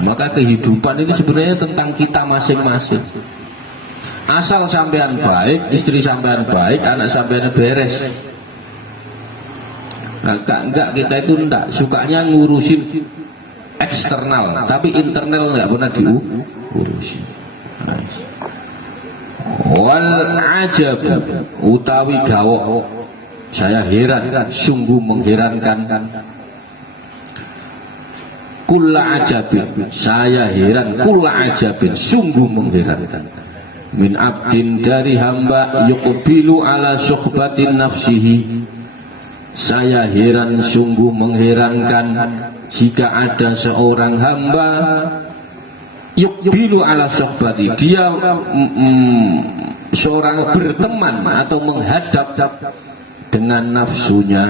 Maka kehidupan ini sebenarnya tentang kita masing-masing. Asal sampean baik, istri sampean baik, anak sampean beres. Nah, enggak, kita itu enggak sukanya ngurusin eksternal, tapi internal enggak pernah diurusin. Wal ajab utawi gawok, saya heran, sungguh mengherankan. Kulla ajabin, saya heran, kulla ajabin, sungguh mengherankan. Min abdin, dari hamba, yuqbilu ala suhbatin nafsihi. Saya heran, sungguh mengherankan jika ada seorang hamba yuqbilu ala suhbati, dia seorang berteman atau menghadap dengan nafsunya,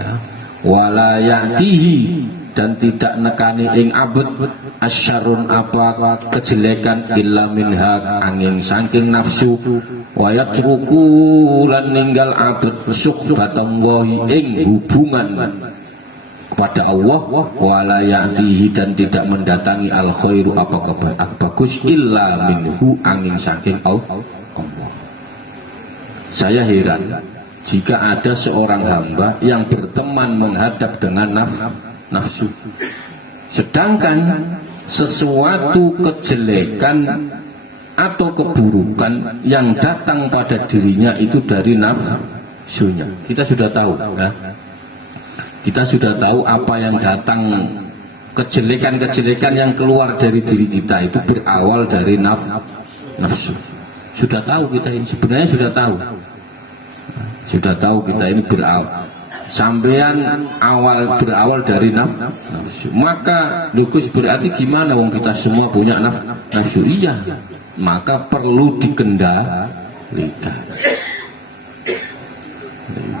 ya. Wala ya'tihi, dan tidak nekani ing abad asyarun, apa kejelekan, illa minha, angin saking nafsu. Wa yatruku, lan ninggal abad suhbatallahi, ing hubungan kepada Allah. Wala ya'tihi, dan tidak mendatangi al khairu, apa kebaikan bagus, illa minhu, angin saking Allah. Saya heran jika ada seorang hamba yang berteman menghadap dengan nafsu, sedangkan sesuatu kejelekan atau keburukan yang datang pada dirinya itu dari nafsunya. Kita sudah tahu, ya? Kita sudah tahu apa yang datang, kejelekan-kejelekan yang keluar dari diri kita itu berawal dari nafsu. Sudah tahu kita ini, sebenarnya sudah tahu. Sudah tahu kita ini berawal, sampean berawal dari nafsu. Maka lugus berarti gimana, wong kita semua punya nafsu. Iya, maka perlu dikendalikan.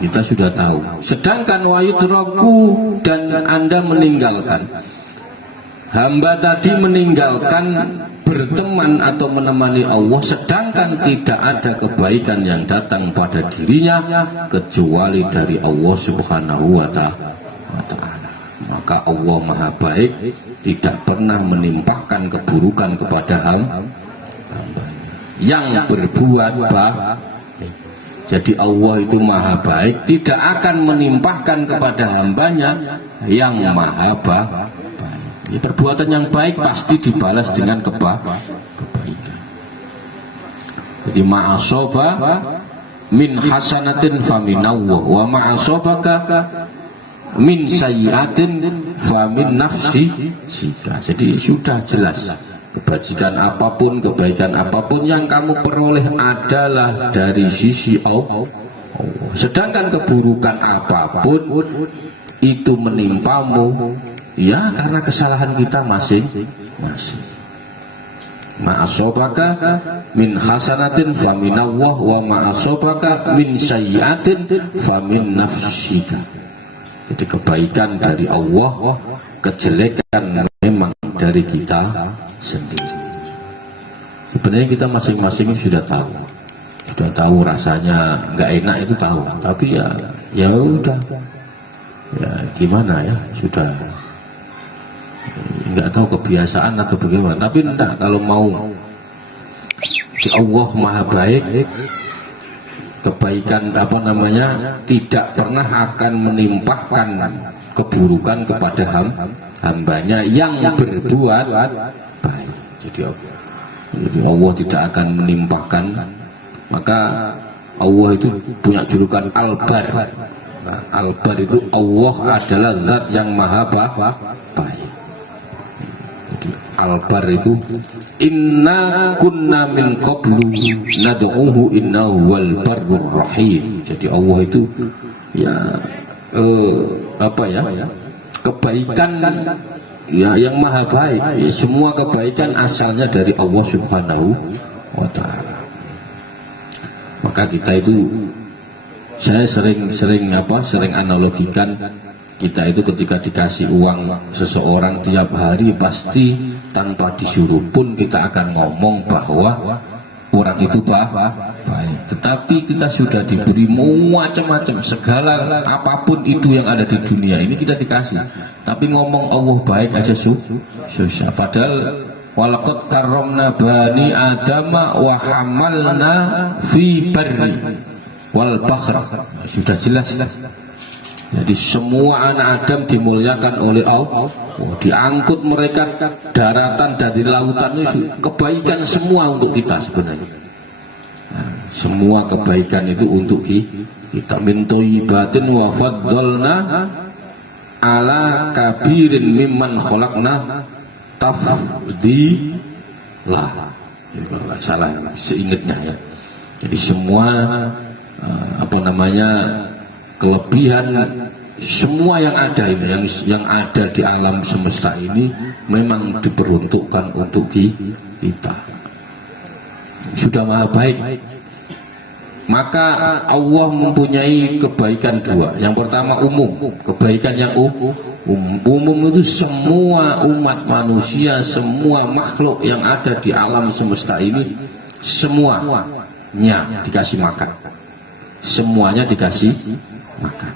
Kita sudah tahu. Sedangkan wayudraku, dan Anda meninggalkan, hamba tadi meninggalkan berteman atau menemani Allah, sedangkan tidak ada kebaikan yang datang pada dirinya kecuali dari Allah Subhanahu wa ta'ala. Maka Allah Maha Baik, tidak pernah menimpakan keburukan kepada hamba yang berbuat baik. Jadi Allah itu Maha Baik, tidak akan menimpakan kepada hambanya yang Maha Baik. Ya, perbuatan yang baik pasti dibalas dengan kebaikan. Jadi ma'asoba min hasanatin faminallah, wa ma'asobaka min sayyiatin famin nafsi. Jadi sudah jelas, kebajikan apapun, kebaikan apapun yang kamu peroleh adalah dari sisi Allah. Sedangkan keburukan apapun itu menimpamu, ya karena kesalahan kita masing-masing. Ma'asobaka min hasanatin faminallah, wa ma'asobaka min sayyiatin famin nafsika. Jadi kebaikan dari Allah, kejelekan memang dari kita sendiri. Sebenarnya kita masing-masing sudah tahu rasanya nggak enak itu tahu, tapi ya udah, ya gimana ya, sudah nggak tahu kebiasaan atau bagaimana. Tapi enggak, kalau mau Allah Maha Baik, kebaikan tidak pernah akan menimpahkan keburukan kepada hambanya yang berbuat baik. Jadi Allah tidak akan menimpahkan. Maka Allah itu punya julukan Al-Bar. Nah, Al-Bar itu Allah adalah zat yang maha baik. Al-Bar itu inna kunna min qablu nad'uhu innahu wal barrur rahim. Jadi Allah itu ya kebaikan ya yang maha baik. Ya, semua kebaikan asalnya dari Allah Subhanahu wa ta'ala. Maka kita itu, saya sering analogikan, kita itu ketika dikasih uang seseorang tiap hari, pasti tanpa disuruh pun kita akan ngomong bahwa orang itu baik. tetapi kita sudah diberi macam-macam, segala apapun itu yang ada di dunia ini kita dikasih. Tapi ngomong Allah baik aja susah. Padahal walaqad karramna bani adama wa hamalna fi barri wal bahr. Sudah jelas. Jadi semua anak Adam dimuliakan oleh Allah. Diangkut mereka daratan dari lautan itu kebaikan semua untuk kita sebenarnya. Nah, semua kebaikan itu untuk kita min thayyibatin wa faddalna ala kabirin mimman khalaqna tafdilah. Kalau nggak salah seingatnya ya. Jadi semua kelebihan semua yang ada ini, yang ada di alam semesta ini memang diperuntukkan untuk kita. Sudah maha baik. Maka Allah mempunyai kebaikan dua. Yang pertama umum, kebaikan yang umum itu semua umat manusia, semua makhluk yang ada di alam semesta ini semuanya dikasih makan. Semuanya dikasih makan.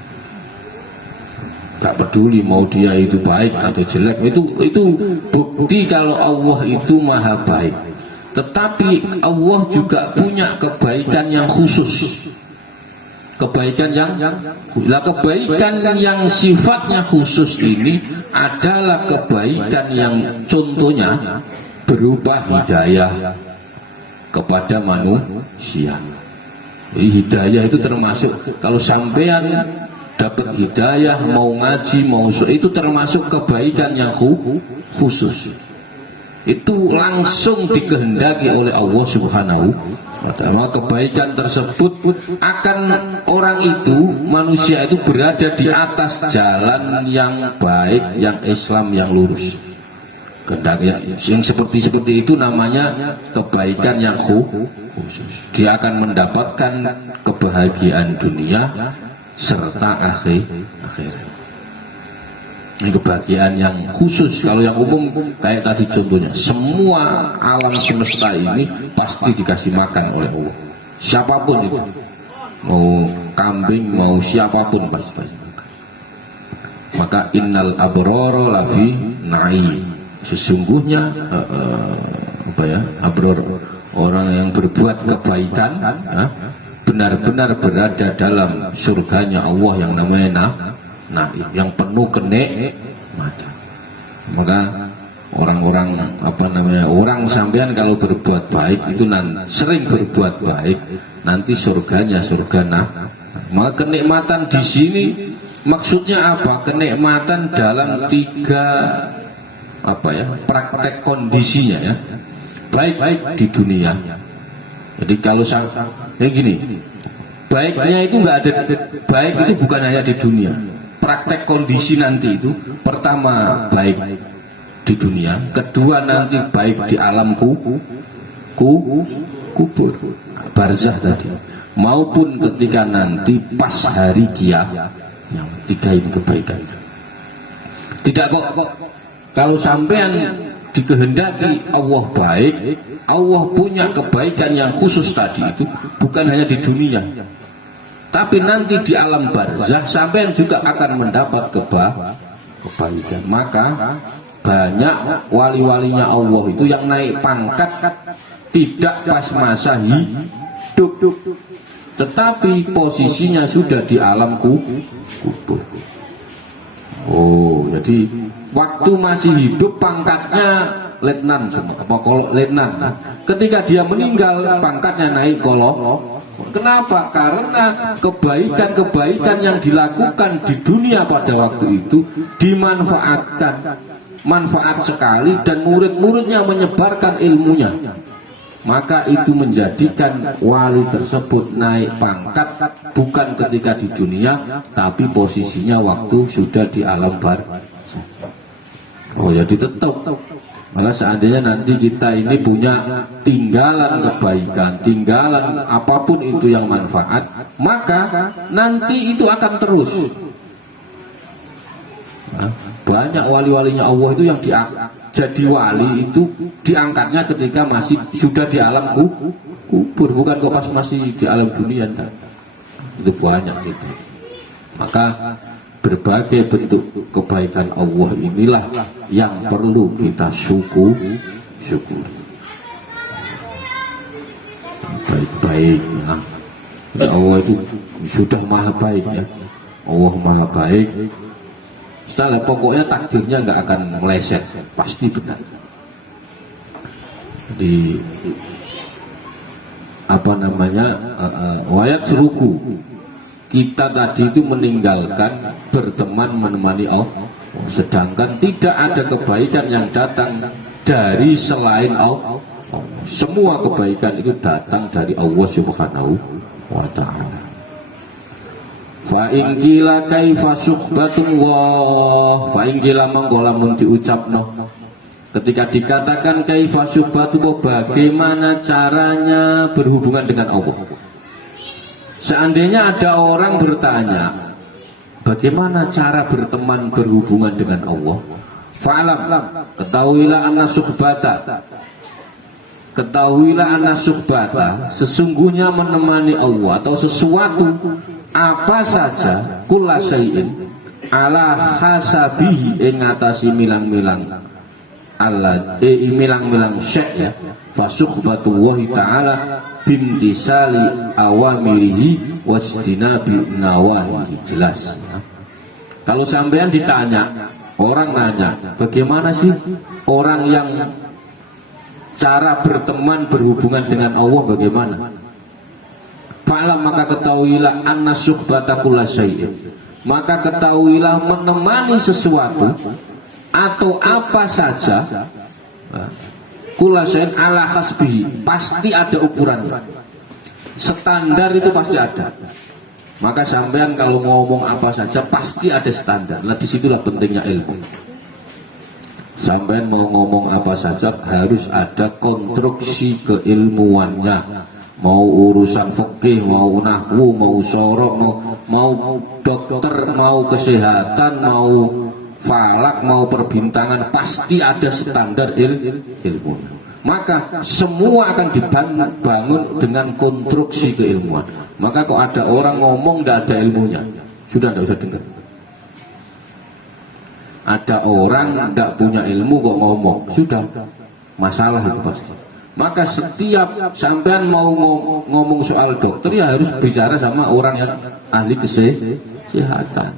Tak peduli mau dia itu baik atau jelek, itu bukti kalau Allah itu maha baik. Tetapi Allah juga punya kebaikan yang khusus. Kebaikan yang sifatnya khusus ini adalah kebaikan yang contohnya berupa hidayah kepada manusia. Jadi hidayah itu termasuk, kalau sampean dapat hidayah, mau ngaji, itu termasuk kebaikan yang khusus. Itu langsung dikehendaki oleh Allah Subhanahu wa ta'ala. Kebaikan tersebut akan orang itu, manusia itu berada di atas jalan yang baik, yang Islam, yang lurus. Yang seperti itu namanya kebaikan yang khusus. Dia akan mendapatkan kebahagiaan dunia serta akhirat. Ini kebahagiaan yang khusus. Kalau yang umum kayak tadi contohnya, semua alam semesta ini pasti dikasih makan oleh Allah. Siapapun itu, mau kambing, mau siapapun pasti makan. Maka innal abrara lafi na'im. Sesungguhnya abror, orang yang berbuat kebaikan benar-benar berada dalam surganya Allah yang namanya yang penuh kenikmatan. Maka orang sampean kalau berbuat baik itu sering berbuat baik, nanti surganya surga Maka kenikmatan di sini maksudnya apa? Kenikmatan dalam tiga praktek kondisinya ya. Baik di dunia. Jadi kalau gini, baiknya itu nggak ada. Baik itu bukan hanya di dunia. Praktek kondisi nanti itu pertama baik di dunia, kedua nanti baik di alam kubur, barzah tadi, maupun ketika nanti pas hari kiamat. Yang tiga ini kebaikan. Tidak kok kalau sampean dikehendaki Allah baik, Allah punya kebaikan yang khusus tadi itu bukan hanya di dunia, tapi nanti di alam barzah sampean juga akan mendapat kebaikan. Maka banyak wali-walinya Allah itu yang naik pangkat tidak pas masa hidup, tetapi posisinya sudah di alam kubur. Jadi waktu masih hidup pangkatnya letnan semua, kolok letnan. Ketika dia meninggal pangkatnya naik kolok. Kenapa? Karena kebaikan-kebaikan yang dilakukan di dunia pada waktu itu dimanfaatkan, manfaat sekali, dan murid-muridnya menyebarkan ilmunya. Maka itu menjadikan wali tersebut naik pangkat bukan ketika di dunia, tapi posisinya waktu sudah di alam barzah. Jadi tetap. Maka seandainya nanti kita ini punya tinggalan kebaikan, tinggalan apapun itu yang manfaat, maka nanti itu akan terus. Banyak wali-walinya Allah itu yang jadi wali itu diangkatnya ketika masih sudah di alam kubur, bukan kok pas masih di alam dunia kan. Itu banyak gitu. Maka berbagai bentuk kebaikan Allah inilah yang perlu kita syukuri. Baik-baik ya. Allah itu sudah maha baik ya. Allah maha baik. Setelah pokoknya takdirnya nggak akan meleset, pasti benar. Di apa namanya wayat ruku, kita tadi itu meninggalkan berteman menemani Allah, sedangkan tidak ada kebaikan yang datang dari selain Allah. Semua kebaikan itu datang dari Allah Subhanahu wa ta'ala. Fa in qila kaifa suhbatullah, fa in qila mangko lamun diucapno, ketika dikatakan kaifa suhbatullah, bagaimana caranya berhubungan dengan Allah. Seandainya ada orang bertanya bagaimana cara berteman berhubungan dengan Allah, fa'lam, ketahuilah anna suhbata, ketahuilah anna suhbata, sesungguhnya menemani Allah atau sesuatu apa saja, kulla syai'in ala hasabihi, ing ngatasi milang-milang Allah milang-milang syek ya, fa suhbatullahi ta'ala bimtisali awamirihi wajtinabi nawahihi. Jelas ya. Kalau sampean ditanya, orang nanya bagaimana sih orang yang cara berteman berhubungan dengan Allah bagaimana, fa'lam, maka ketahuilah anna suhbata kulla syai'in, maka ketahuilah menemani sesuatu atau apa saja, kulla syai'in ala hasbihi, pasti ada ukurannya, standar itu pasti ada. Maka sampean kalau ngomong apa saja pasti ada standar. Nah disitulah pentingnya ilmu. Sampean mau ngomong apa saja harus ada konstruksi keilmuannya. Mau urusan fikih, mau nahwu, mau sorok, mau dokter, mau kesehatan, mau falak, mau perbintangan, pasti ada standar ilmu. Maka semua akan dibangun dengan konstruksi keilmuan. Maka kok ada orang ngomong tidak ada ilmunya, sudah tidak usah dengar. Ada orang tidak punya ilmu kok ngomong, sudah masalah itu pasti. Maka setiap sampean mau ngomong soal dokter ya harus bicara sama orang yang ahli kesehatan.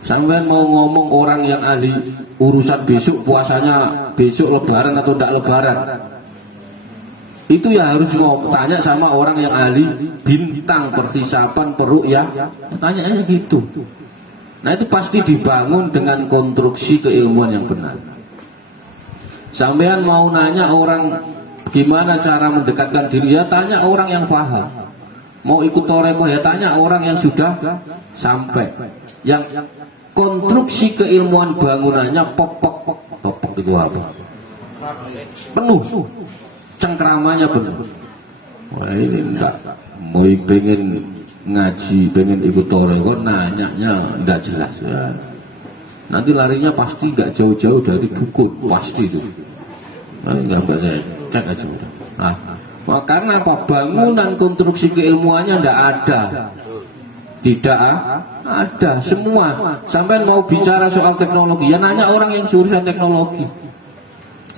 Sampean mau ngomong orang yang ahli urusan besok puasanya, besok lebaran atau tidak lebaran, itu ya harus tanya sama orang yang ahli bintang, perhisapan, peruqyah, tanyanya gitu. Nah itu pasti dibangun dengan konstruksi keilmuan yang benar. Sampean mau nanya orang gimana cara mendekatkan diri, ya tanya orang yang paham. Mau ikut torekoh ya tanya orang yang sudah sampai, yang konstruksi keilmuan bangunannya popok itu apa? Penuh, cengkeramanya penuh. Wah ini enggak, mau pengen ngaji, pengen ikut torekoh, nanyanya enggak jelas ya. Nanti larinya pasti nggak jauh-jauh dari dukun, pasti itu. Enggak saya cek aja udah. Karena apa? Bangunan konstruksi keilmuannya enggak ada. Tidak ada semua. Sampai mau bicara soal teknologi, ya nanya orang yang urusan teknologi.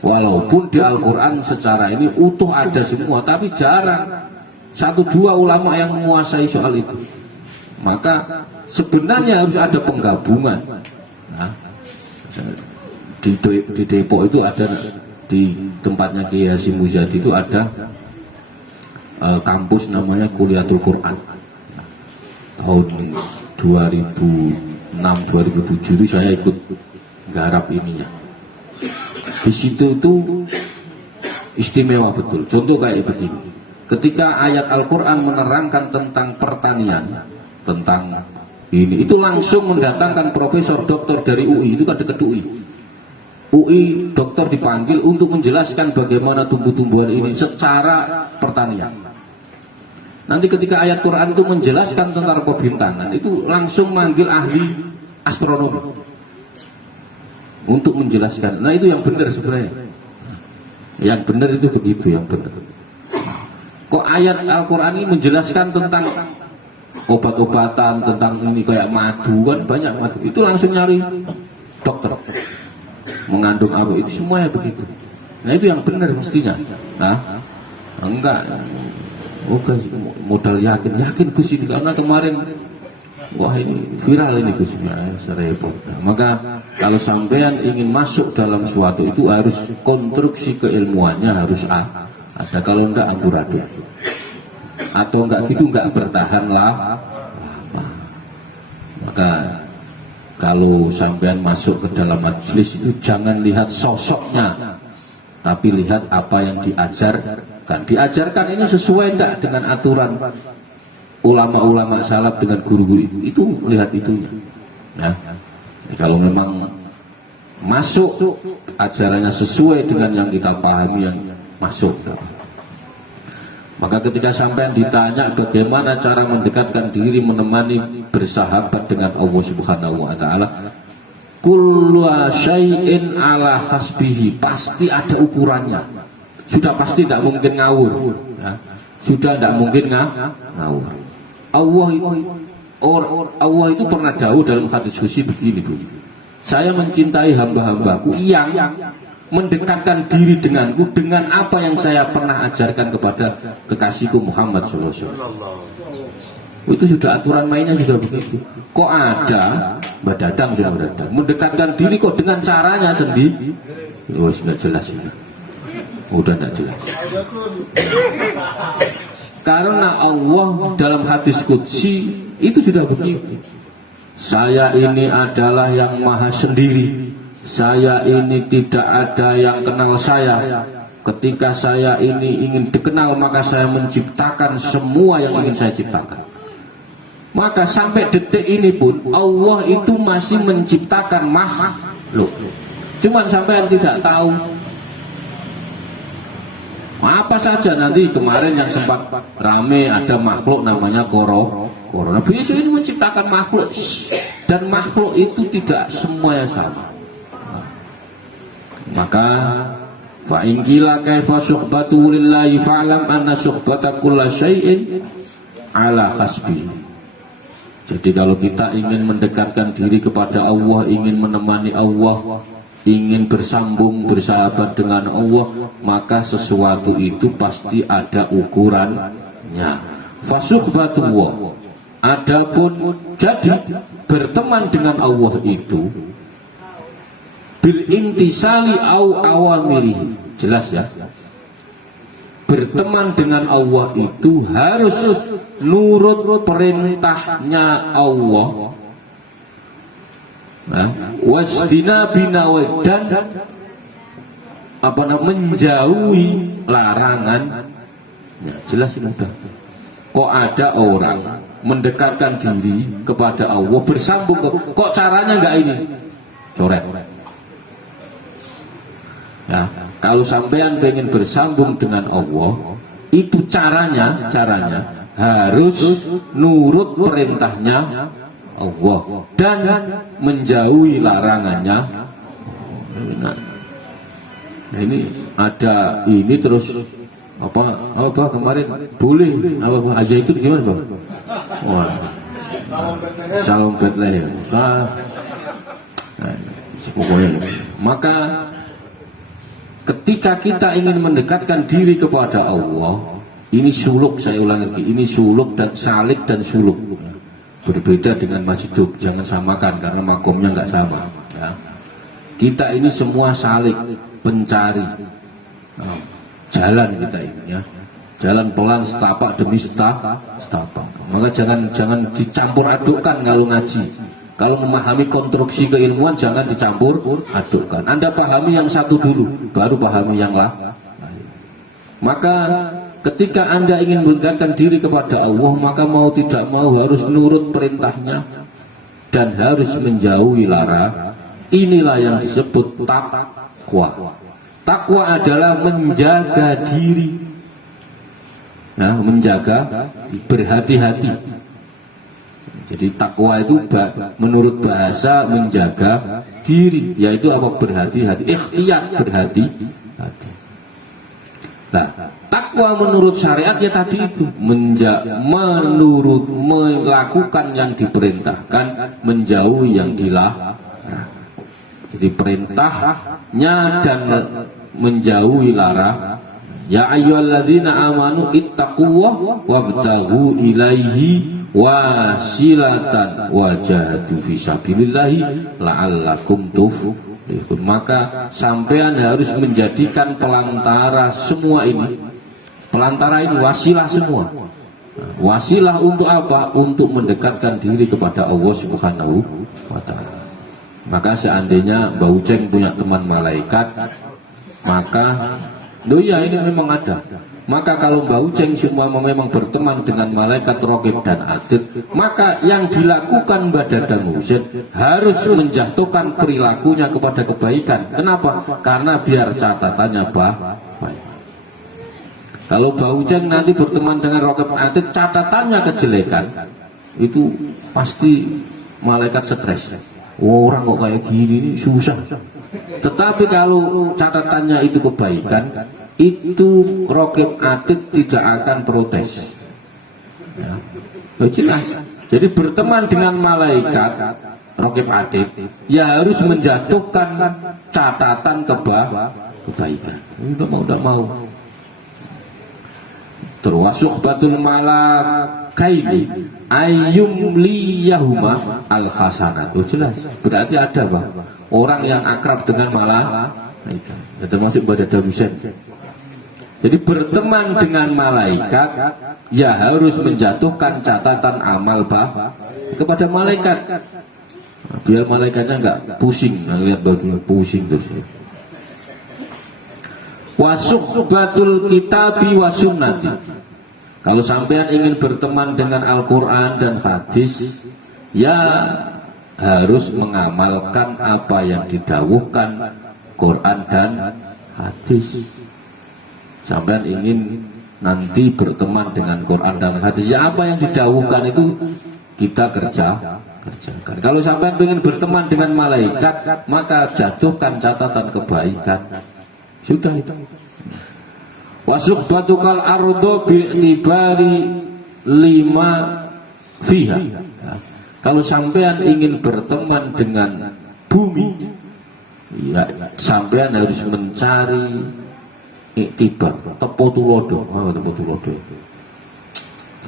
Walaupun di Al-Quran secara ini utuh ada semua, tapi jarang satu dua ulama yang menguasai soal itu. Maka sebenarnya harus ada penggabungan. Nah, di Depok itu ada, di tempatnya Kiai Hasyim Muzadi itu ada kampus namanya Kuliatul Quran. Tahun 2006-2007 itu saya ikut garap ininya. Di situ itu istimewa betul. Contoh kayak begini. Ketika ayat Al-Quran menerangkan tentang pertanian, tentang ini, itu langsung mendatangkan profesor doktor dari UI, itu kan dekat UI dokter dipanggil untuk menjelaskan bagaimana tumbuh-tumbuhan ini secara pertanian. Nanti ketika ayat Quran itu menjelaskan tentang pebintangan, itu langsung manggil ahli astronomi untuk menjelaskan. Nah itu yang benar sebenarnya. Yang benar itu begitu, yang benar. Kok ayat Al-Quran ini menjelaskan tentang obat-obatan, tentang ini kayak madu, kan banyak madu, itu langsung nyari dokter mengandung apa, itu semuanya begitu. Nah itu yang benar mestinya. Nah, enggak, oke, modal yakin Gus ini, karena kemarin wah ini viral ini Gus, ya, serepot. Nah, maka kalau sampean ingin masuk dalam suatu itu harus konstruksi keilmuannya harus ada, kalau enggak amburadul, atau enggak gitu enggak bertahan lama. Maka kalau sampean masuk ke dalam majelis itu jangan lihat sosoknya, tapi lihat apa yang diajarkan. Diajarkan ini sesuai enggak dengan aturan ulama-ulama salaf dengan guru-guru itu lihat itunya. Ya. Kalau memang masuk ajarannya sesuai dengan yang kita pahami, yang masuk. Maka ketika sampai ditanya bagaimana cara mendekatkan diri, menemani, bersahabat dengan Allah Subhanahu wa taala, kullu syai'in ala hasbihi, pasti ada ukurannya. Sudah pasti tidak mungkin ngawur, ya. Sudah tidak mungkin ngawur. Allah itu pernah dawuh dalam hadis qudsi begini, Bu. Saya mencintai hamba-hambaku yang mendekatkan diri denganku dengan apa yang saya pernah ajarkan kepada kekasihku Muhammad SAW. Itu sudah aturan mainnya sudah begitu. Kok ada Mbak Dadang mendekatkan diri kok dengan caranya sendiri? Oh, sudah jelas ya. Udah tidak jelas. Karena Allah dalam hadis qudsi itu sudah begitu. Saya ini adalah yang maha sendiri. Saya ini tidak ada yang kenal saya. Ketika saya ini ingin dikenal, maka saya menciptakan semua yang ingin saya ciptakan. Maka sampai detik ini pun Allah itu masih menciptakan makhluk. Cuman sampai tidak tahu apa saja. Nanti kemarin yang sempat rame ada makhluk namanya corona. Besok ini menciptakan makhluk, dan makhluk itu tidak semuanya sama. Maka fa in qila kaifa suhbatu lillahi fa'lam anna suhbata kulli syai'in ala hasbi. Jadi kalau kita ingin mendekatkan diri kepada Allah, ingin menemani Allah, ingin bersambung, bersahabat dengan Allah, maka sesuatu itu pasti ada ukurannya. Fasuhbatullah, adapun jadi berteman dengan Allah itu bil intisali au awamirihi, jelas ya. Berteman dengan Allah itu harus nurut perintahnya Allah, wasdina binawa, dan menjauhi larangan. Ya, jelas sudah. Kok ada orang mendekatkan diri kepada Allah, bersambung, kok caranya enggak ini? Coret. Ya, kalau sampean pengen bersambung dengan Allah, itu caranya harus nurut perintahnya Allah dan menjauhi larangannya. Nah, ini ada ini terus apa kemarin boleh apa aja itu gimana, Pak? Wah, Salam Bethlehem. Pokoknya maka ketika kita ingin mendekatkan diri kepada Allah, ini suluk, saya ulang lagi, ini suluk dan salik dan suluk. Berbeda dengan majidub, jangan samakan karena makomnya nggak sama. Ya. Kita ini semua salik, pencari jalan kita ini, ya. Jalan pelan setapak demi setapak. Maka jangan dicampur adukkan kalau ngaji. Kalau memahami konstruksi keilmuan jangan dicampur adukkan. Anda pahami yang satu dulu, baru pahami yang lain. Maka ketika Anda ingin mendekatkan diri kepada Allah, maka mau tidak mau harus nurut perintahnya dan harus menjauhi larangan. Inilah yang disebut takwa. Takwa adalah menjaga diri, menjaga, berhati-hati. Jadi takwa itu menurut bahasa menjaga diri, yaitu apa? Berhati-hati, ikhtiyat, berhati-hati. Nah, takwa menurut syariat ya tadi itu melakukan yang diperintahkan, menjauhi yang dilarang. Jadi perintahnya dan menjauhi larang. Ya ayyuhalladzina amanu ittaqullaha wabtaghu ilaihi wasilatan wajahadu fi sabilillahi la'allakum tuflihun. Maka sampean harus menjadikan pelantara semua ini. Pelantara ini wasilah semua. Wasilah untuk apa? Untuk mendekatkan diri kepada Allah Subhanahu wa ta'ala. Maka seandainya Mbak Uceng punya teman malaikat, maka iya ini memang ada. Maka kalau Mbak Uceng semua memang berteman dengan malaikat Raqib dan Atid, maka yang dilakukan Mbak Dadang Husain harus menjatuhkan perilakunya kepada kebaikan. Kenapa? Karena biar catatannya baik. Kalau Mbak Uceng nanti berteman dengan Raqib Atid, catatannya kejelekan, itu pasti malaikat stres. Orang kok kayak gini ini susah. Tetapi kalau catatannya itu kebaikan, itu Raqib Atid tidak akan protes. Ya, jelas. Jadi berteman dengan malaikat Raqib Atid, ya harus menjatuhkan catatan kebaikan. Tidak mau. Termasuk batul malakaini ayyum liyahuma al hasanat. Oh jelas. Berarti ada Bang, orang yang akrab dengan malaikat. Ya, termasuk pada Dawisan. Jadi berteman dengan malaikat ya harus menjatuhkan catatan amal kepada malaikat. Nah, biar malaikatnya enggak pusing, lihat bagian pusing terus. Wasuhbatul kitabi wasunnati. Kalau sampean ingin berteman dengan Al-Quran dan hadis, ya harus mengamalkan apa yang didawuhkan Quran dan hadis. Sampean ingin nanti berteman dengan Quran dan hadis, ya apa yang didawuhkan itu kita kerjakan. Kalau sampean ingin berteman dengan malaikat, maka jatuhkan catatan kebaikan. Sudah itu. Wasuhbatukal ardo bi'tibari lima fiha. Ya. Kalau sampean ingin berteman dengan bumi, ya sampean harus mencari iktibar, tepo tulodo.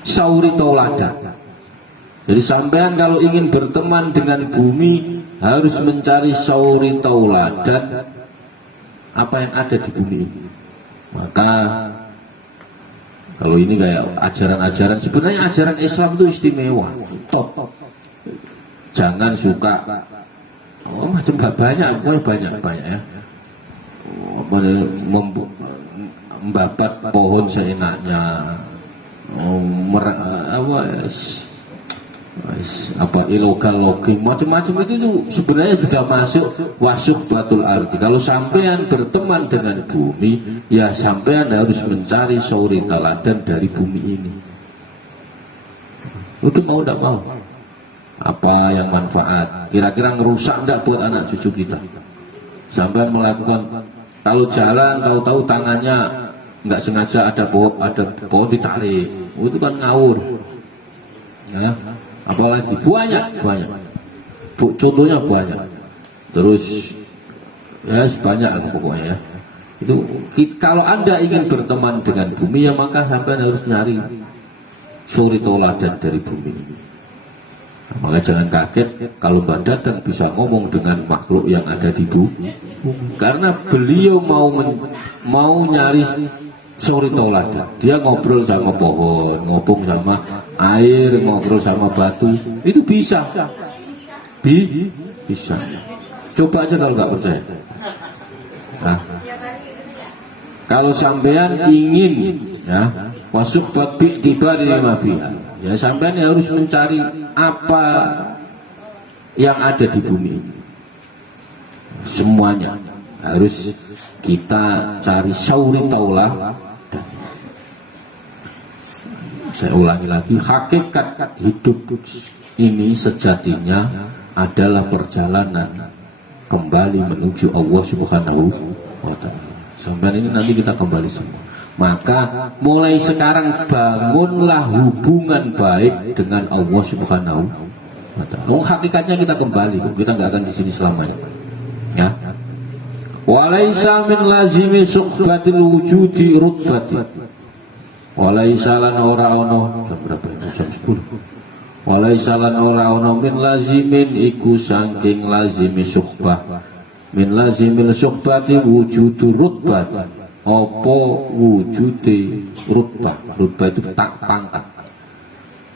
Sauri tauladan. Jadi sampean kalau ingin berteman dengan bumi harus mencari sauri tauladan apa yang ada di bumi ini. Maka kalau ini kayak ajaran-ajaran, sebenarnya ajaran Islam itu istimewa, top. Jangan suka macam gak banyak ya. Membabat pohon seenaknya, ilogal-loging macam-macam itu sebenarnya sudah masuk wasuhbatul ardi. Kalau sampean berteman dengan bumi, ya sampean harus mencari sauri teladan dari bumi ini. Itu mau tidak mau, apa yang manfaat, kira-kira ngerusak tidak buat anak cucu kita. Sampean melakukan, kalau jalan tahu-tahu tangannya nggak sengaja ada pohon ditarik, itu kan ngawur ya. Apalagi banyak contohnya banyak, terus ya sebanyak lah pokoknya ya. Itu kalau Anda ingin berteman dengan bumi, ya maka sampai harus nyari suri toladan dari bumi. Maka jangan kaget kalau Mbak Dadang bisa ngomong dengan makhluk yang ada di bumi, karena beliau mau nyari suri toladan. Dia ngobrol sama pohon, ngobong sama air, ngobrol sama batu, itu bisa. Bisa. Coba aja kalau nggak percaya. Nah, kalau sampean ingin ya masuk babi tiba di lima pihak, ya sampean harus mencari apa yang ada di bumi ini. Semuanya harus kita cari sauri taulah. Saya ulangi lagi, hakikat hidup ini sejatinya adalah perjalanan kembali menuju Allah Subhanahu wa ta'ala. Sampai ini nanti kita kembali semua. Maka mulai sekarang bangunlah hubungan baik dengan Allah Subhanahu wa ta'ala. Hakikatnya kita kembali, kita nggak akan di sini selamanya. Ya. Walaisa min lazimi suhbatil wujudi rutbati. Walaisa lan ora ono jam berapa ini? Jam 10. Walaisa lan ora ono min lazimin iku saking lazimi suhbah. Min lazimil suhbati wujudu rutbati. Apa wujude rutbah? Rutbah itu tak pangkat.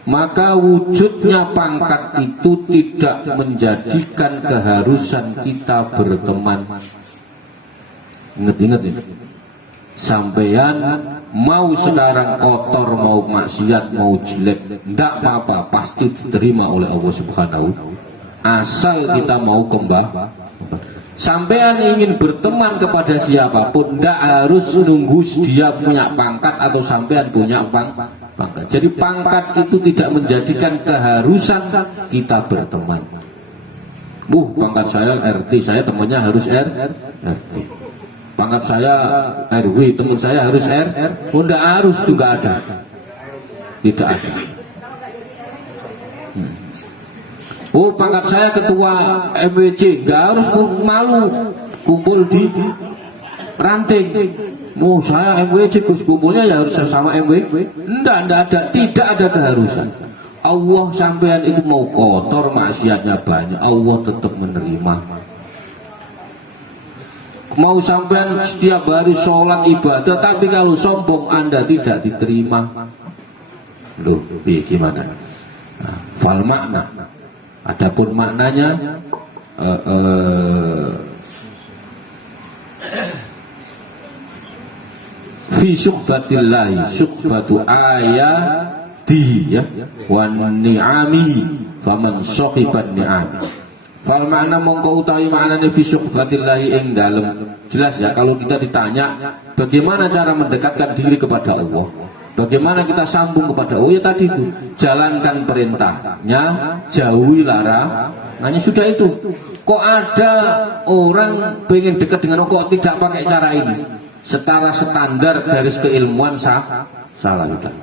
Maka wujudnya pangkat itu tidak menjadikan keharusan kita berteman. Ingat-ingat ini. Sampean mau sekarang kotor, mau maksiat, mau jelek, tidak apa-apa, pasti diterima oleh Allah Subhanahu. Asal kita mau kembali. Sampean ingin berteman kepada siapapun, tidak harus nunggu dia punya pangkat atau sampean punya pangkat. Jadi pangkat itu tidak menjadikan keharusan kita berteman. Pangkat saya RT, saya temannya harus RT. Pangkat saya RW, teman saya harus tidak harus juga ada. Tidak ada. Pangkat saya ketua MWC, nggak harus malu kumpul di ranting. Saya MWC, Gus, kumpulnya ya harus sama MW. Tidak ada keharusan. Allah sampean itu mau kotor, maksiatnya banyak, Allah tetap menerima. Mau sampean setiap hari sholat ibadah, tapi kalau sombong Anda tidak diterima. Loh, gimana? Fal makna. Adapun maknanya fi suhbatillahi suhbatu ayati ya wan ni'ami faman sahiban ni'ami. Fal makna mongko utawi maknane fi suhbatillahi ing dalem. Jelas ya, kalau kita ditanya bagaimana cara mendekatkan diri kepada Allah, bagaimana kita sambung kepada Allah, ya tadi itu, jalankan perintahnya, jauhi larangannya, sudah itu. Kok ada orang pengen dekat dengan Allah kok tidak pakai cara ini? Setara standar garis keilmuan salah sudah.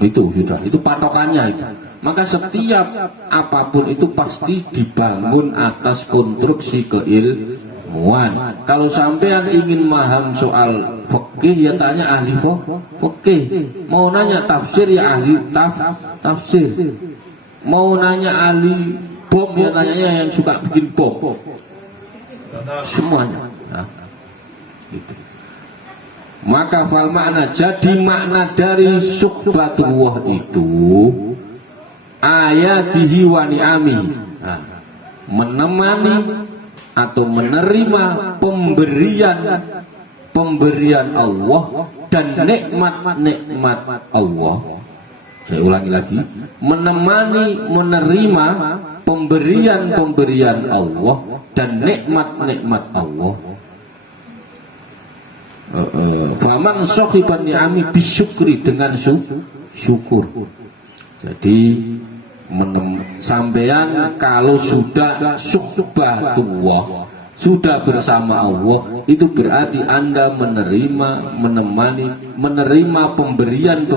Itu sudah, itu patokannya itu. Maka setiap apapun itu pasti dibangun atas konstruksi keilmuan. Kalau sampean ingin paham soal fikih ya tanya ahli fikih. Mau nanya tafsir ya ahli tafsir. Mau nanya ahli bom ya tanya yang suka bikin bom. Semuanya. Nah, gitu. Maka fal makna, jadi makna dari suhbatullah itu ayatihi wa ni'ami, menemani atau menerima pemberian Allah dan nikmat Allah. Saya ulangi lagi, menemani, menerima pemberian Allah dan nikmat Allah. Faman sahiban ni'ami bisyukri, dengan syukur. Jadi sampean kalau sudah suhbatullah, sudah bersama Allah, itu berarti Anda menerima pemberian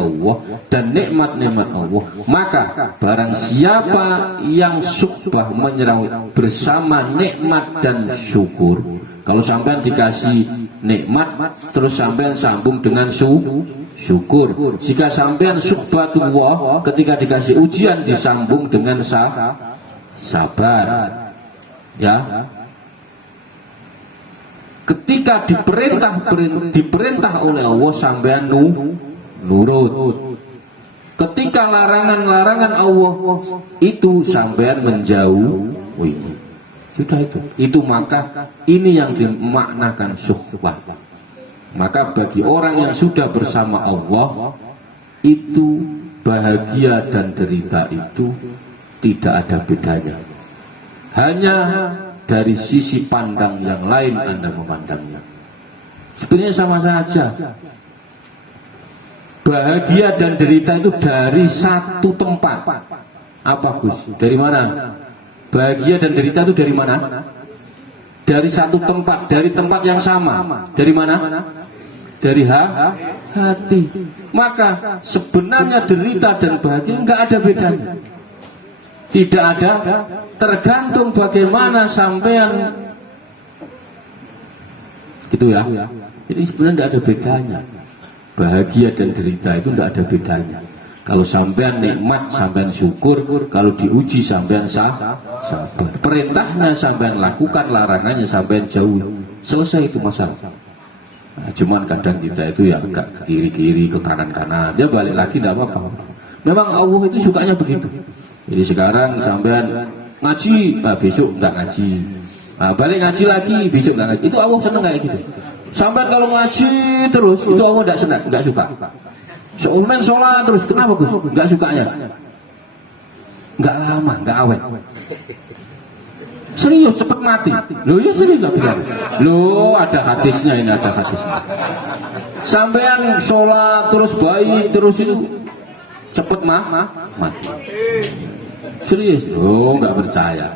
Allah dan nikmat-nikmat Allah. Maka barang siapa yang suhbah menyerang bersama nikmat dan syukur, kalau sampean dikasih nikmat terus sampean sambung dengan syukur. Jika sampean suhbatullah ketika dikasih ujian disambung dengan sabar. Ya. Ketika diperintah oleh Allah sampean nurut. Ketika larangan Allah itu sampean menjauhi. Sudah itu maka ini yang dimaknakan suhbah. Maka bagi orang yang sudah bersama Allah, itu bahagia dan derita itu tidak ada bedanya. Hanya dari sisi pandang yang lain Anda memandangnya. Sebenarnya sama saja. Bahagia dan derita itu dari satu tempat. Apa Gus? Dari mana? Bahagia dan derita itu dari mana? Dari satu tempat, dari tempat yang sama. Dari mana? dari hati. Maka sebenarnya derita dan bahagia nggak ada bedanya. Tidak ada, tergantung bagaimana sampean, gitu ya. Jadi sebenarnya tidak ada bedanya. Bahagia dan derita itu tidak ada bedanya. Kalau sampean nikmat, sampean syukur. Kalau diuji, sampean sabar. Perintahnya sampean lakukan, larangannya sampean jauh. Selesai itu masalah. Nah, cuman kadang kita itu ya agak ke kiri-kiri, ke kanan-kanan. Dia balik lagi tidak apa-apa. Memang Allah itu sukanya begitu. Jadi sekarang sampean ngaji, besok nggak ngaji. Balik ngaji lagi, besok nggak ngaji. Itu Allah seneng kayak gitu. Sampean kalau ngaji terus, itu Allah nggak senang, nggak suka. Seomen sholat terus, kenapa Gus? Nggak sukanya? Nggak lama, nggak awet. Serius, cepat mati. Loh ya serius nggak bilang. Loh ada hadisnya ini, ada hadisnya. Sampean sholat terus baik terus itu cepat mati. Serius? Oh nggak percaya.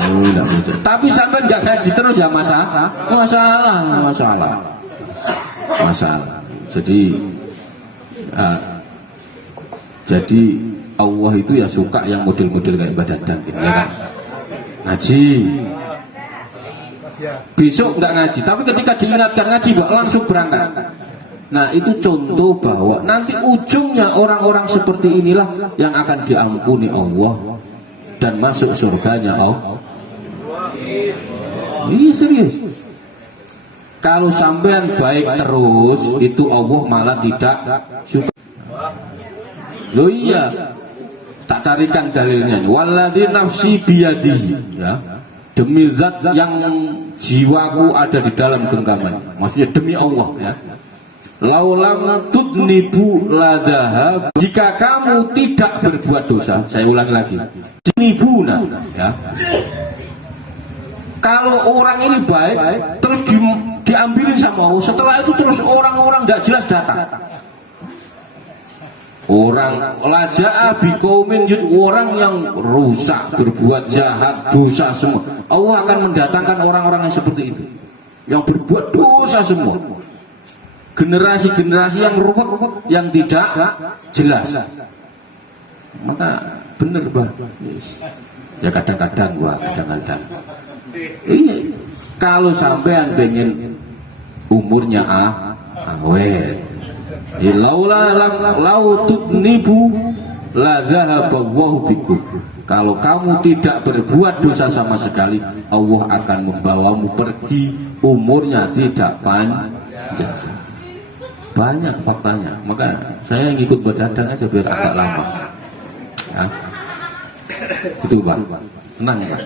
Oh, nggak percaya. Tapi sampean nggak gaji terus ya masalah. Jadi Allah itu ya suka yang model-model kayak badan gitu ya kan. Ngaji. Besok nggak ngaji, tapi ketika diingatkan ngaji langsung berangkat. Nah itu contoh bahwa nanti ujungnya orang-orang seperti inilah yang akan diampuni Allah dan masuk surganya Allah. Iya serius. Kalau sampean baik terus, itu Allah malah tidak suka. Loh iya, tak carikan dalilnya. Walladzi nafsi biyadihi, ya. Demi zat yang jiwaku ada di dalam genggaman. Maksudnya demi Allah, ya. Laulam tudnibu ladahab. Jika kamu tidak berbuat dosa, saya ulangi lagi. Nibuna, ya. Kalau orang ini baik, terus diambilin sama Allah. Setelah itu terus orang-orang tidak jelas datang. Orang laja'a biqaumin orang yang rusak, berbuat jahat, dosa semua. Allah akan mendatangkan orang-orang yang seperti itu, yang berbuat dosa semua. Generasi-generasi yang ruwet, yang tidak jelas. Maka benar Pak. Yes. Ya kadang-kadang Pak, kadang-kadang. Iya. Kalau sampean pengen umurnya awet, lautudnibu la dzahaballahu bikum. Kalau kamu tidak berbuat dosa sama sekali, Allah akan membawamu pergi, umurnya tidak panjang. Banyak faktanya. Maka saya ngikut Badadang aja biar agak lama. Ya. Itu Pak. Senang Pak.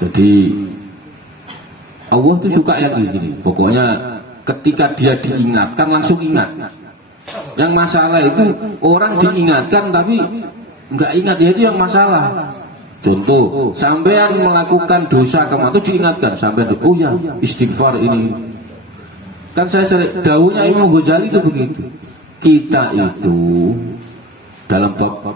Jadi Allah itu suka yang gini. Pokoknya ketika dia diingatkan langsung ingat. Yang masalah itu orang diingatkan tapi nggak ingat, ya itu yang masalah. Contoh, sampean melakukan dosa kemarin itu diingatkan, sampean oh ya istighfar ini. Kan saya dawuhnya Imam Ghazali itu begitu. Kita itu dalam bab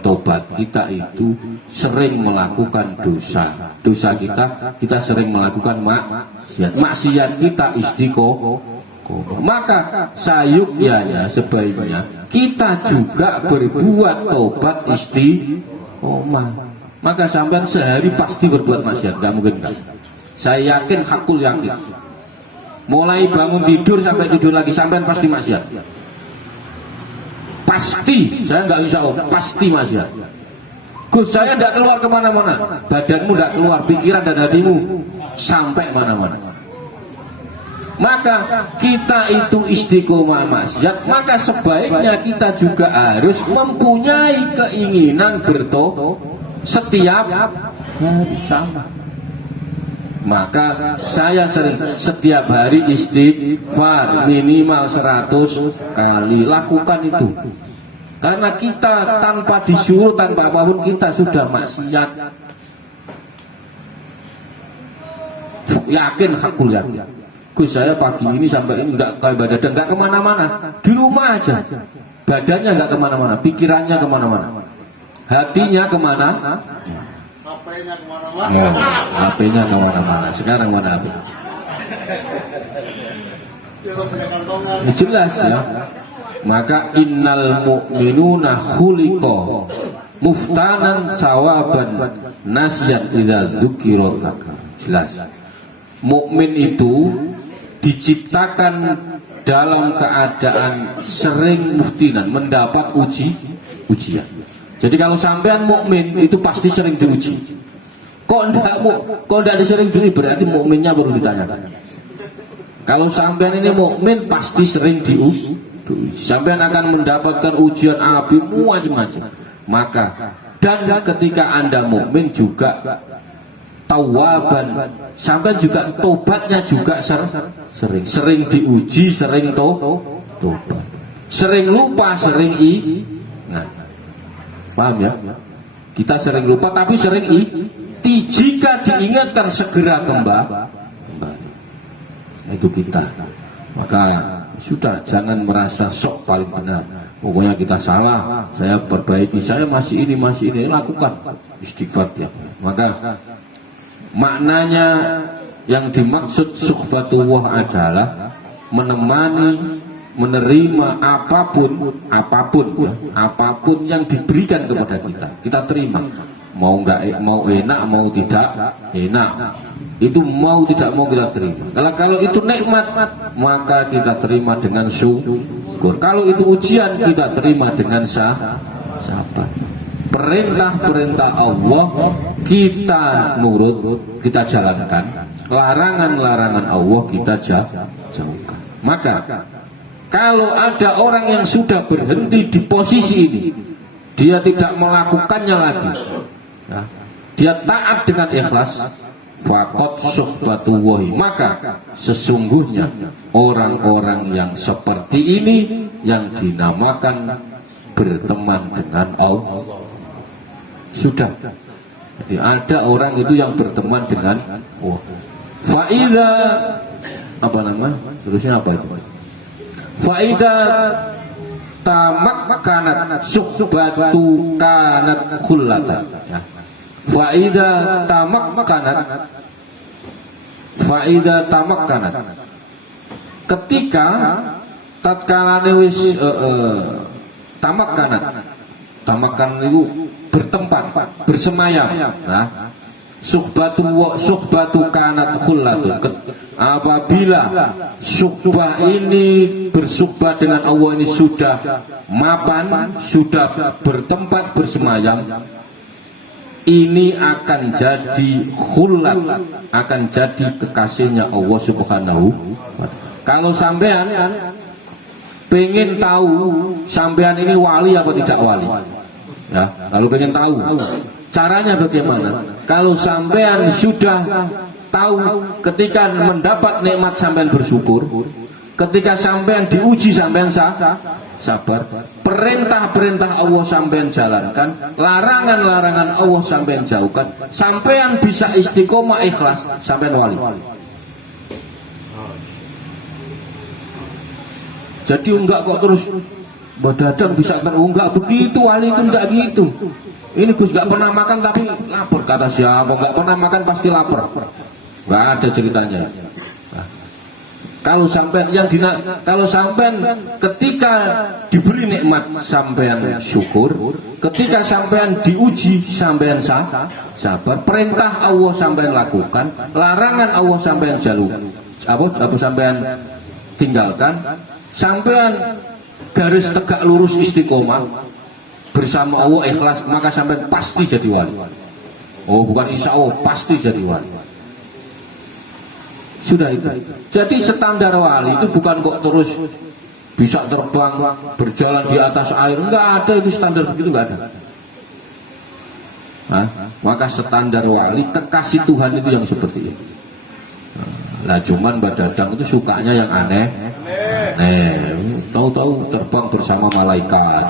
taubat kita itu sering melakukan dosa. Dosa kita sering melakukan maksiat kita istiqomah. Maka sayukyanya sebaiknya kita juga berbuat taubat istiqomah. Maka sampean sehari pasti berbuat maksiat, nggak mungkin kan? Saya yakin, hakul yakin. Mulai bangun tidur sampai tidur lagi sampean pasti maksiat. Pasti, saya nggak insya Allah, pasti maksiat. Gus, saya tidak keluar kemana-mana. Badanmu tidak keluar, pikiran dan hatimu sampai mana-mana. Maka kita itu istiqomah maksiat, maka sebaiknya kita juga harus mempunyai keinginan bertobat setiap hari sama. Maka saya setiap hari istighfar minimal 100 kali. Lakukan itu. Karena kita tanpa disuruh, tanpa apapun kita sudah maksiat. Yakin, hakul yakin. Gus, saya pagi ini sampai ini enggak ke ibadah dan enggak kemana-mana. Di rumah aja. Badannya enggak kemana-mana, pikirannya kemana-mana. Hatinya kemana? HP-nya kemana-mana. Oh, HP-nya kemana-mana. Sekarang mana HP? Jelas ya. Maka innal mu'minuna khuliqa muftanan sawaban nasyan idza dzukira dzakar. Jelas. Mukmin itu diciptakan dalam keadaan sering muftinan, mendapat ujian. Jadi kalau sampean mukmin itu pasti sering diuji. Kok enggak sering diuji, berarti mukminnya perlu ditanyakan. Kalau sampean ini mukmin pasti sering diuji. Sampean akan mendapatkan ujian api macam-macam. Maka dan ketika Anda mukmin juga tawaban, sampean juga tobatnya juga sering diuji, sering tobat. Sering lupa, sering ingat. Paham ya? Kita sering lupa tapi sering jika diingatkan segera kembali. Itu kita. Maka sudah, jangan merasa sok paling benar. Pokoknya kita salah, saya perbaiki, saya masih ini, lakukan istighfar ya. Maka maknanya yang dimaksud suhbatullah adalah menemani, menerima apapun ya, apapun yang diberikan kepada kita terima. Mau enak, mau tidak enak, itu mau tidak mau kita terima. Kalau itu nikmat, maka kita terima dengan syukur. Kalau itu ujian, kita terima dengan sabar. Perintah-perintah Allah kita nurut, kita jalankan. Larangan-larangan Allah kita jauhkan. Maka kalau ada orang yang sudah berhenti di posisi ini, dia tidak melakukannya lagi, ya, dia taat dengan ikhlas, faqad suhbatullahi, maka sesungguhnya orang-orang yang seperti ini yang dinamakan berteman dengan Allah. Sudah. Jadi ada orang itu yang berteman dengan Allah. Faida apa nama? Terusnya apa itu? Faida tamakkanat suhbatu kanat khullatan. Ya. Faida tamakkanat. Ketika tatkala wis tamakkan itu bertempat, bersemayam. Nah, suhbatu kanat khullatun. Apabila suhbah ini bersuhbah dengan Allah ini sudah mapan, sudah bertempat bersemayam, ini akan jadi khullat, akan jadi kekasihnya Allah Subhanahu wa ta'ala. Kalau sampean pengen tahu sampean ini wali apa tidak wali, ya, kalau pengen tahu caranya bagaimana, kalau sampean sudah tahu ketika mendapat nikmat sampean bersyukur, ketika sampean diuji sampean sabar, perintah-perintah Allah sampean jalankan, larangan-larangan Allah sampean jauhkan, sampean bisa istiqomah ikhlas, sampean wali. Jadi enggak kok terus badadang bisa enggak begitu, wali itu enggak gitu. Ini Gus enggak pernah makan tapi lapar, kata siapa? Enggak pernah makan pasti lapar. Enggak ada ceritanya. Nah, kalau sampean kalau sampean ketika diberi nikmat sampean syukur, ketika sampean diuji sampean sabar, perintah Allah sampean lakukan, larangan Allah sampean apa sampean tinggalkan, sampean garis tegak lurus istiqomah bersama Allah ikhlas, maka sampean pasti jadi wali. Oh, bukan insya Allah, pasti jadi wali. Sudah itu. Jadi standar wali itu bukan kok terus bisa terbang, berjalan di atas air, enggak ada itu standar begitu, enggak ada. Nah, maka standar wali kekasih Tuhan itu yang seperti itu. Nah, cuman badadang itu sukanya yang aneh. Tahu-tahu terbang bersama malaikat.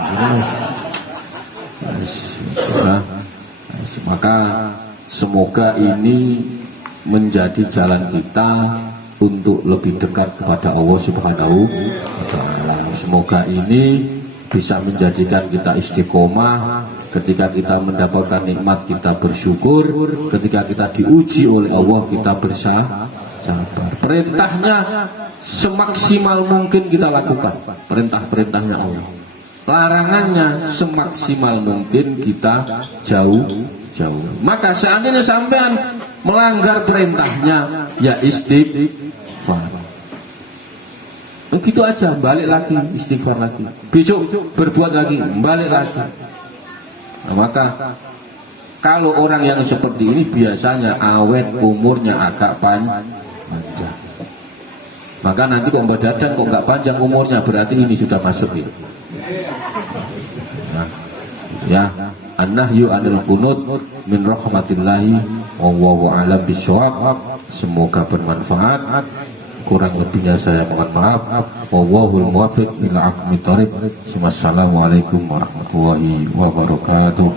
Maka semoga ini menjadi jalan kita untuk lebih dekat kepada Allah Subhanahu wa ta'ala. Semoga ini bisa menjadikan kita istiqomah Ketika kita mendapatkan nikmat kita bersyukur, ketika kita diuji oleh Allah kita bersabar. Perintahnya semaksimal mungkin kita lakukan, perintah-perintahnya Allah. Larangannya semaksimal mungkin kita jauh. Maka seandainya sampean melanggar perintahnya, ya istighfar. Begitu aja, balik lagi, istighfar lagi. Besok berbuat lagi, balik lagi. Nah, maka kalau orang yang seperti ini biasanya awet, umurnya agak panjang. Maka nanti kok Mbak Dadang kok nggak panjang umurnya, berarti ini sudah masuk ya. Nah, ya, an-nahyu 'anil qunut min rahmatillahi wallahu a'lam bishawab. Semoga bermanfaat. Kurang lebihnya saya mohon maaf. Wallahul muwaffiq ila aqwamit thoriq. Wassalamualaikum warahmatullahi wabarakatuh.